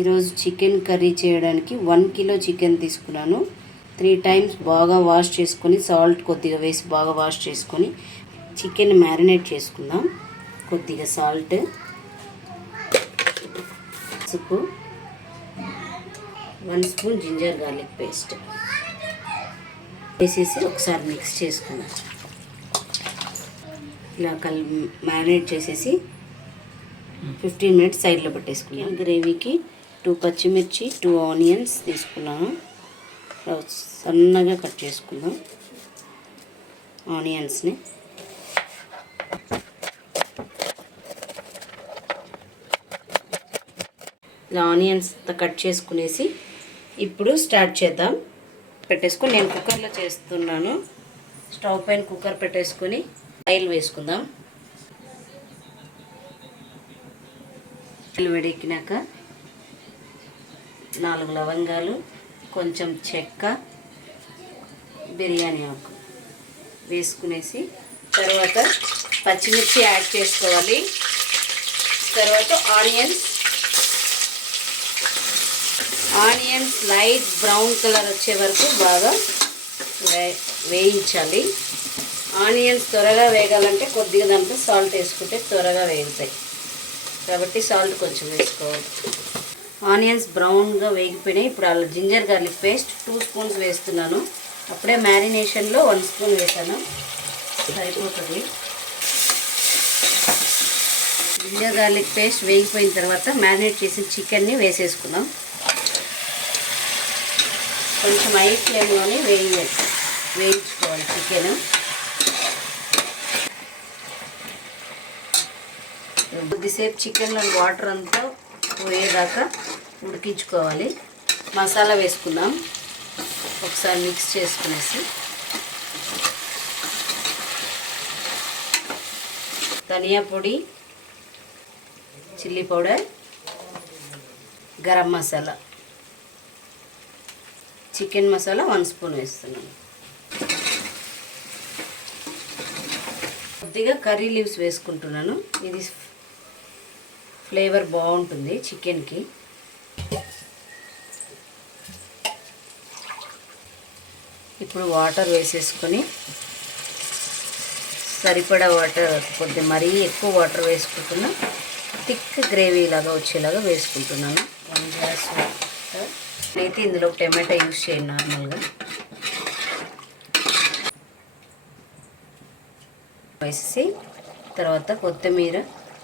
ఈరోజు chicken curry చేయడానికి 1 kilo chicken తీసుకున్నాను. 3 టైమ్స్ బాగా వాష్ చేసుకొని సాల్ట్ కొద్దిగా వేసి బాగా వాష్ చేసుకొని చికెన్ మ్యారినేట్ చేసుకుందాం. కొద్దిగా సాల్ట్, పసుపు, 1 స్పూన్ జింజర్ గార్లిక్ పేస్ట్ వేసేసి ఒకసారి మిక్స్ చేసుకుందాం. ఇలా మ్యారినేట్ చేసేసి 15 మినిట్స్ సైడ్లో పెట్టేసుకున్నాం. గ్రేవీకి 2 పచ్చిమిర్చి, 2 ఆనియన్స్ తీసుకున్నాను. సన్నగా కట్ చేసుకుందాం ఆనియన్స్ని. ఇలా ఆనియన్స్ కట్ చేసుకునేసి ఇప్పుడు స్టార్ట్ చేద్దాం. పెట్టేసుకొని నేను కుక్కర్లో చేస్తున్నాను. స్టవ్ పైన కుక్కర్ పెట్టేసుకొని ఆయిల్ వేసుకుందాం. ఆయిల్ వేడెక్కినాక 4 లవంగాలు, కొంచెం చెక్క, బిర్యానీ ఆకు వేసుకునేసి తర్వాత పచ్చిమిర్చి యాడ్ చేసుకోవాలి. తర్వాత ఆనియన్స్ లైట్ బ్రౌన్ కలర్ వచ్చే వరకు బాగా వేయించాలి. ఆనియన్స్ త్వరగా వేగాలంటే కొద్దిగా దాంట్లో సాల్ట్ వేసుకుంటే త్వరగా వేగుతాయి కాబట్టి సాల్ట్ కొంచెం వేసుకోవాలి. ఆనియన్స్ బ్రౌన్గా వేగిపోయినాయి. ఇప్పుడు అలా జింజర్ గార్లిక్ పేస్ట్ 2 స్పూన్స్ వేస్తున్నాను. అప్పుడే మ్యారినేషన్లో 1 స్పూన్ వేసాను, సరిపోతుంది. జింజర్ గార్లిక్ పేస్ట్ వేగిపోయిన తర్వాత మ్యారినేట్ చేసిన చికెన్ని వేసేసుకుందాం. కొంచెం హై ఫ్లేమ్లోనే వేయించుకోవాలి చికెన్. కొద్దిసేపు చికెన్లో వాటర్ అంతా పోయేదాకా ఉడికించుకోవాలి. మసాలా వేసుకుందాం. ఒకసారి మిక్స్ చేసుకునేసి ధనియా పొడి, chilli powder, garam masala, chicken masala 1 spoon వేస్తున్నాను. కొద్దిగా కర్రీ లీవ్స్ వేసుకుంటున్నాను. ఇది ఫ్లేవర్ బాగుంటుంది చికెన్కి. ఇప్పుడు వాటర్ వేసేసుకొని సరిపడా వాటర్, కొద్ది మరీ ఎక్కువ వాటర్ వేసుకుంటున్నా, థిక్ గ్రేవీ లాగా వచ్చేలాగా వేసుకుంటున్నాను. 1 గ్లాస్ వాటర్. అయితే ఇందులో టమాటా యూస్ చేయండి నార్మల్గా. వేసేసి తర్వాత కొత్తిమీర,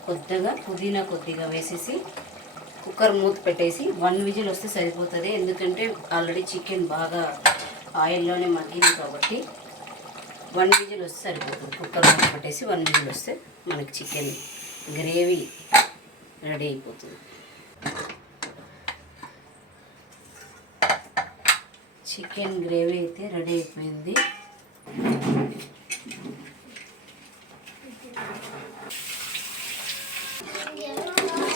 కొద్దిగా పుదీనా కొద్దిగా వేసేసి కుక్కర్ మూత పెట్టేసి 1 విజిల్ వస్తే సరిపోతుంది. ఎందుకంటే ఆల్రెడీ చికెన్ బాగా ఆయిల్లోనే మగ్గింది కాబట్టి 1 విజిల్ వస్తే సరిపోతుంది. కుక్కర్ మూత పెట్టేసి 1 విజిల్ వస్తే మనకి చికెన్ గ్రేవీ రెడీ అయిపోతుంది. చికెన్ గ్రేవీ అయితే రెడీ అయిపోయింది.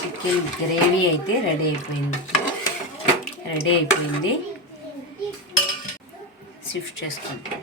చికెన్ గ్రేవీ అయితే రెడీ అయిపోయింది. షిఫ్ట్ చేసుకుంటాం.